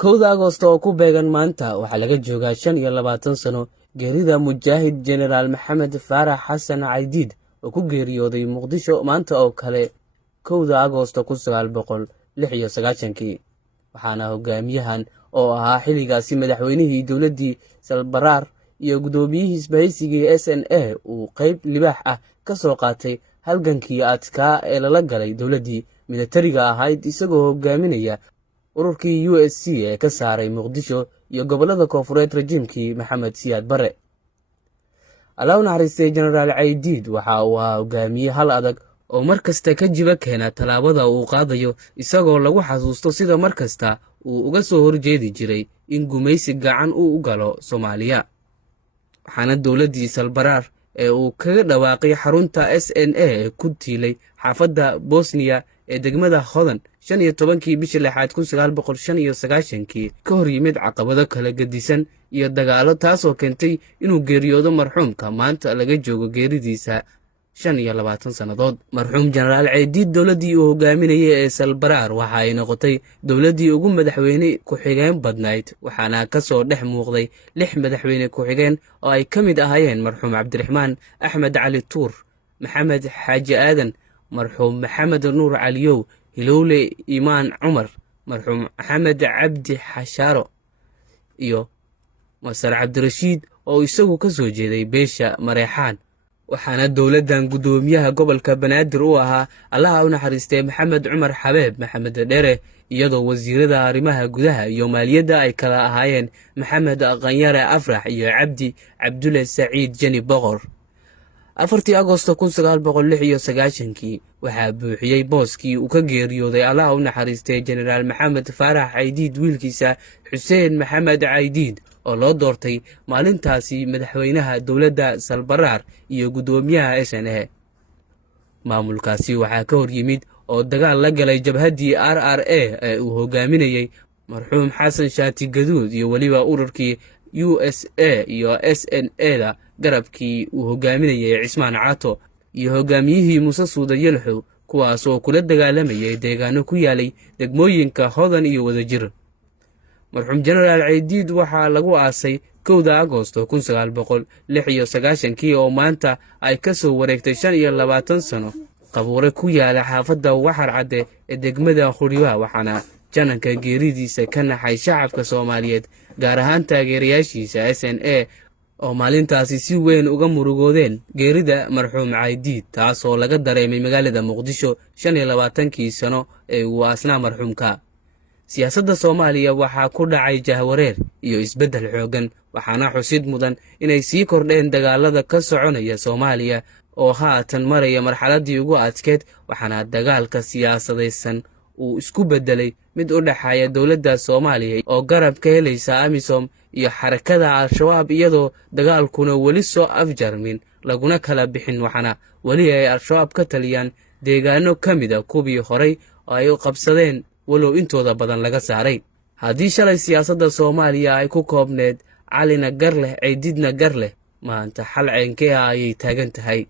kowda Agoosto oo ku beegan maanta waxaa laga joogaa 25 sano geerida mujaahid Generaal Maxamed Faarax Xasan Caydiid oo ku geeriyooday Muqdisho maanta oo kale kowda Agoosto 1996 waxaana hogaamiyahan oo ahaa xiligaasi madaxweynihii dowladii Salbaraar iyo gudoomiyihii isbahaysiga SNA uu qayb libaax ah ka soo qaatay halgankii adkaa ee lala galay dowladii militariga ahayd isagoo hogaaminaya ururkii USC ee ka saaray Muqdisho iyo gobolada Koonfureed rajiimkii Maxamed Siyaad Barre. Allaah u naxariistay Generaal Caydiid waxa uu ahaa hogaamiye hal adag oo markasta ka jiba keena talaabada uu qaadayo isagoo lagu xasuusto sida markasta uu uga soo horjeedi jiray in gumaysi gacan uu u galo Soomaaliya. waxaana dowladii Salbaraar ee uu kaga dhawaaqay xarunta SNA ee ku tiilay xaafadda Bosnia ee degmada Hodan 15 bishii 1995 ka hor yimid caqabado kala gedisan iyo dagaalo taasoo keentay inuu geeriyoodo marxuumka maanta laga joogo geeridiisa 25 sanadood. marxuum Generaal Caydiid dowladii uu hogaaminayay ee Salbaraar waxa ay noqotay dowladii ugu madaxweyne ku xigeen badnayd waxaana ka soo dhex muuqday 6 madaxweyne ku xigeen oo ay ka mid ahaayeen marxuum Cabdiraxmaan Axmed Cali Tuur, Maxamed Xaaji Aadan, marxuum Maxamed Nuur Caliyow, Hilowle Imaan Cumar, marxuum Maxamed Cabdi Xashaaro iyo Masar Cabdirashiid oo isagu ka soo jeeday beesha Mareexaan. waxaana dowladan gudoomiyaha gobolka Banaadir u ahaa Allaah u naxariistay Maxamed Cumar Xabeeb Maxamed Dheere iyadoo wasiirada arrimaha gudaha iyo maaliyadda ay kala ahaayeen Maxamed Qanyare Afrax iyo Cabdi Cabdulle Saciid Jani Boqor. 4 Agoosto 1996 waxaa buuxiyay booskii uu ka geeriyooday Allaah u naxariistay Generaal Maxamed Faarax Caydiid wiilkiisa Xuseen Maxamed Caydiid oo loo doortay maalintaasi madaxweynaha dowladda Salbaraar iyo gudoomiyaha SNA. maamulkaasi waxaa ka hor yimid oo dagaal la galay jabhaddii RRA ee uu hogaaminayay marxuum Xasan Shaati Gaduud iyo waliba ururkii USA iyo SNA garabkii uu hogaaminayay Cismaan Caato iyo hogaamiyihii Muuse Suuda Yelxow kuwaas oo kula dagaalamayay deegaano ku yaalay degmooyinka Hodan iyo Wadajir. marxuum Generaal Caydiid waxaa lagu aasay 1 Agoosto 1996 oo maanta ay ka soo wareegtay 25 sano qabuure ku yaala xaafadda Waxar Cadde ee degmada Khuriwa waxaana jananka geeridiisa ka naxay shacabka Soomaaliyeed gaar ahaan taageerayaashiisa SNA oo maalintaasi si weyn uga murugoodeen geerida marxuum Caydiid taasoo laga dareemay magaalada Muqdisho 25 sano ee uu aasnaa marxuumka. siyaasadda Soomaaliya waxaa ku dhacay jahwareer iyo isbeddel xoogan waxaana xusid mudan inay sii kordheen dagaalada ka soconaya Soomaaliya oo haatan maraya marxaladii ugu adkeed waxaana dagaalka siyaasadaysan uu isku beddelay mid u dhaxaya dowladda Soomaaliya oo garab ka helaysa AMISOM iyo xarakada Al-Shabaab iyadoo dagaalkuna weli soo afjarmin laguna kala bixin waxaana weli ay Al-Shabaab ka taliyaan deegaano ka mid ah kuwii horey oo ay u qabsadeen walow intooda badan laga saaray. haddii shalay siyaasadda Soomaaliya ay ku koobneed Calina gar leh Caydiidna gar leh maanta xal ceenkee ayay taagan tahay.